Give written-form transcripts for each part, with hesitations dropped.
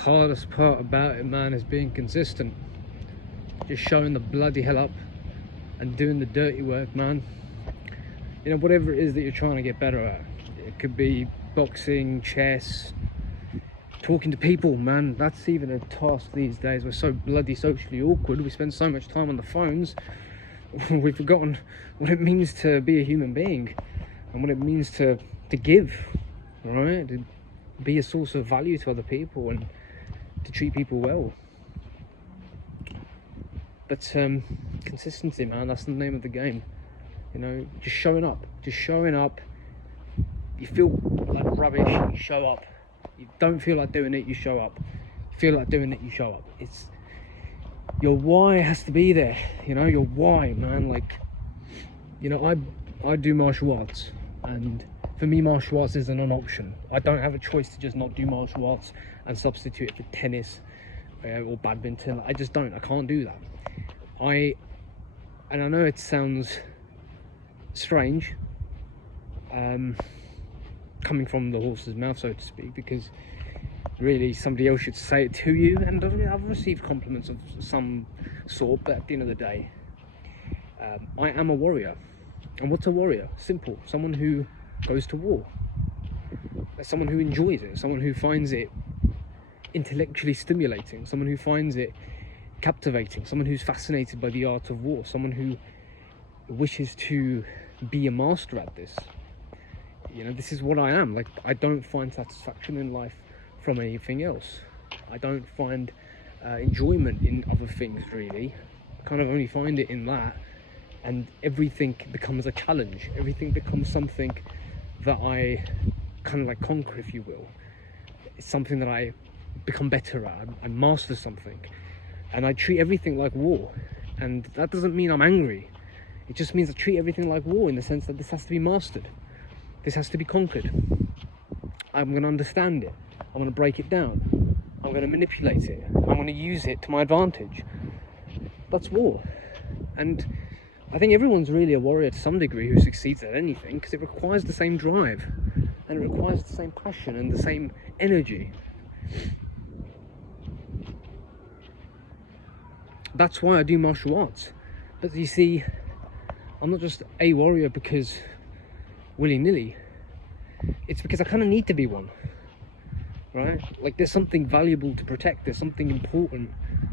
hardest part about it, man, is being consistent. Just showing the bloody hell up and doing the dirty work, man. You know, whatever it is that you're trying to get better at. It could be boxing, chess, talking to people, man. That's even a task these days. We're so bloody socially awkward. We spend so much time on the phones. We've forgotten what it means to be a human being and what it means to give, right? To be a source of value to other people and to treat people well. But consistency, man, that's the name of the game. You know, just showing up. You feel like rubbish, you show up. You don't feel like doing it, you show up. You feel like doing it, you show up. It's your why has to be there. You know, your why, man. Like, you know, I do martial arts, and for me, martial arts isn't an option. I don't have a choice to just not do martial arts and substitute it for tennis or badminton. I just don't. I can't do that. And I know it sounds strange, coming from the horse's mouth, so to speak, because really somebody else should say it to you, and I've received compliments of some sort, but at the end of the day, I am a warrior. And what's a warrior? Simple. Someone who goes to war. Someone who enjoys it. Someone who finds it intellectually stimulating. Someone who finds it captivating. Someone who's fascinated by the art of war. Someone who wishes to be a master at this. You know, this is what I am. Like, I don't find satisfaction in life from anything else. I don't find enjoyment in other things, really. I kind of only find it in that, and everything becomes a challenge. Everything becomes something that I kind of like conquer, if you will. It's something that I become better at. I master something, and I treat everything like war. And that doesn't mean I'm angry. It just means I treat everything like war, in the sense that this has to be mastered. This has to be conquered. I'm going to understand it. I'm going to break it down. I'm going to manipulate it. I'm going to use it to my advantage. That's war. And I think everyone's really a warrior to some degree who succeeds at anything, because it requires the same drive, and it requires the same passion and the same energy. That's why I do martial arts. But you see, I'm not just a warrior because willy-nilly. It's because I kind of need to be one, right? Like, there's something valuable to protect. There's something important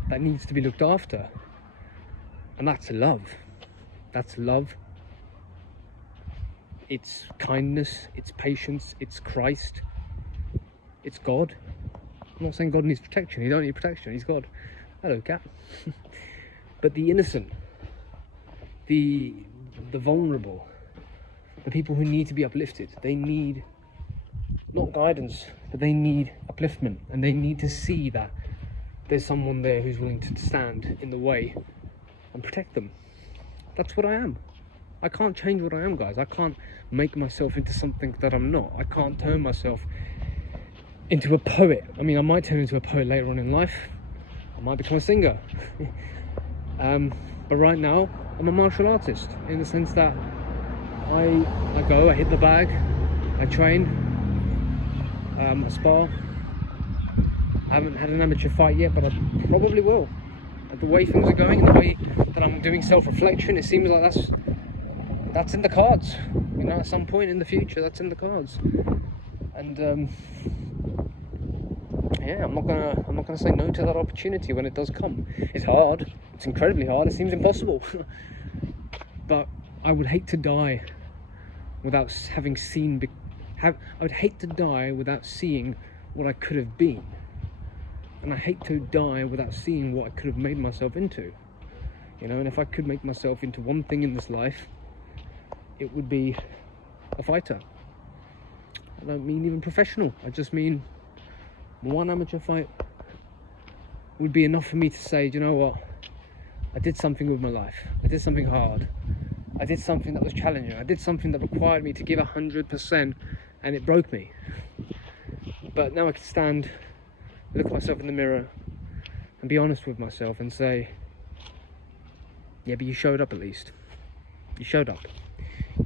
that needs to be looked after, and that's love. That's love. It's kindness. It's patience. It's Christ. It's God. I'm not saying God needs protection. He don't need protection. He's God. Hello, cat. But the innocent, the vulnerable, the people who need to be uplifted, they need not guidance, but they need upliftment, and they need to see that there's someone there who's willing to stand in the way and protect them. That's what I am. I can't change what I am, guys. I can't make myself into something that I'm not. I can't turn myself into a poet. I mean, I might turn into a poet later on in life. I might become a singer. But right now, I'm a martial artist, in the sense that I go, I hit the bag, I train, I spar. I haven't had an amateur fight yet, but I probably will. The way things are going, and the way that I'm doing self-reflection, it seems like that's in the cards. You know, at some point in the future, that's in the cards. And yeah, I'm not gonna say no to that opportunity when it does come. It's hard. It's incredibly hard. It seems impossible. But I would hate to die without having seen. I would hate to die without seeing what I could have been, and I hate to die without seeing what I could have made myself into. You know, and if I could make myself into one thing in this life, it would be a fighter. I don't mean even professional. I just mean one amateur fight would be enough for me to say, do you know what? I did something with my life. I did something hard. I did something that was challenging. I did something that required me to give 100%, and it broke me. But now I can stand, look at myself in the mirror, and be honest with myself and say, yeah, but you showed up at least. You showed up.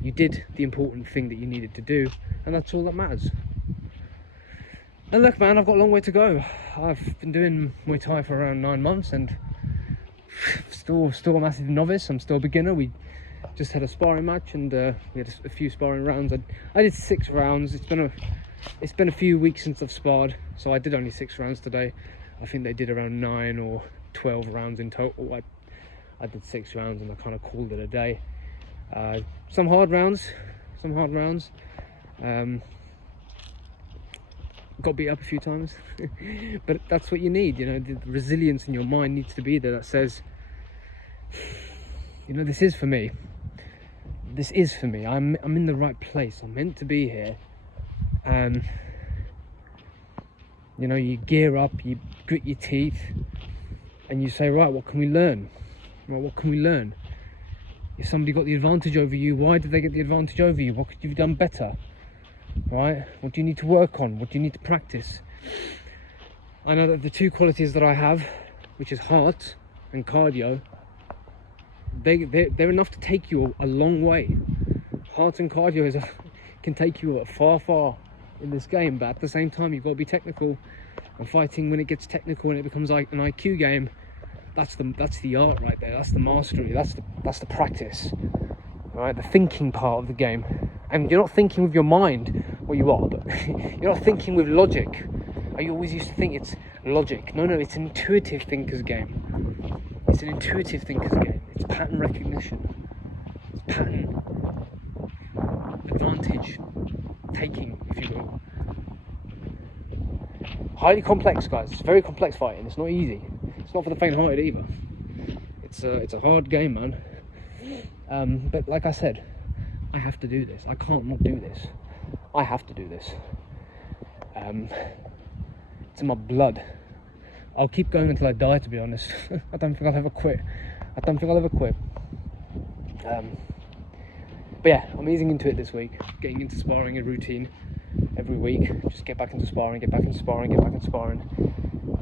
You did the important thing that you needed to do, and that's all that matters. And look, man, I've got a long way to go. I've been doing Muay Thai for around 9 months and still a massive novice. I'm still a beginner. We just had a sparring match and we had a few sparring rounds. I did 6 rounds. It's been a few weeks since I've sparred, so I did only 6 rounds today. I think they did around 9 or 12 rounds in total. I did 6 rounds and I kind of called it a day. Some hard rounds. Got beat up a few times, but that's what you need. You know, the resilience in your mind needs to be there that says, you know, this is for me. I'm in the right place. I'm meant to be here. You know, you gear up, you grit your teeth, and you say, right, what can we learn? If somebody got the advantage over you, why did they get the advantage over you? What could you have done better? Right? What do you need to work on? What do you need to practice? I know that the 2 qualities that I have, which is heart and cardio, they're enough to take you a long way. Heart and cardio can take you far in this game, but at the same time you've got to be technical. And fighting, when it gets technical and it becomes like an IQ game, that's the art right there. That's the mastery. That's the practice. Right? The thinking part of the game. And you're not thinking with your mind, well, you are, but you're not thinking with logic. I always used to think it's logic. No, it's an intuitive thinker's game. It's It's pattern recognition. It's pattern advantage taking, if you will. Highly complex, guys. It's very complex fighting. It's not easy. It's not for the faint-hearted either. It's a hard game, man. But like I said, I have to do this. I can't not do this. I have to do this. It's in my blood. I'll keep going until I die, to be honest. I don't think I'll ever quit. But yeah, I'm easing into it this week. Getting into sparring a routine every week. Just get back into sparring.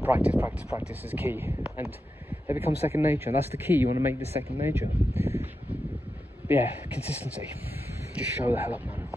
Practice is key. And it becomes second nature. That's the key. You want to make this second nature. But yeah, consistency. Just show the hell up, man.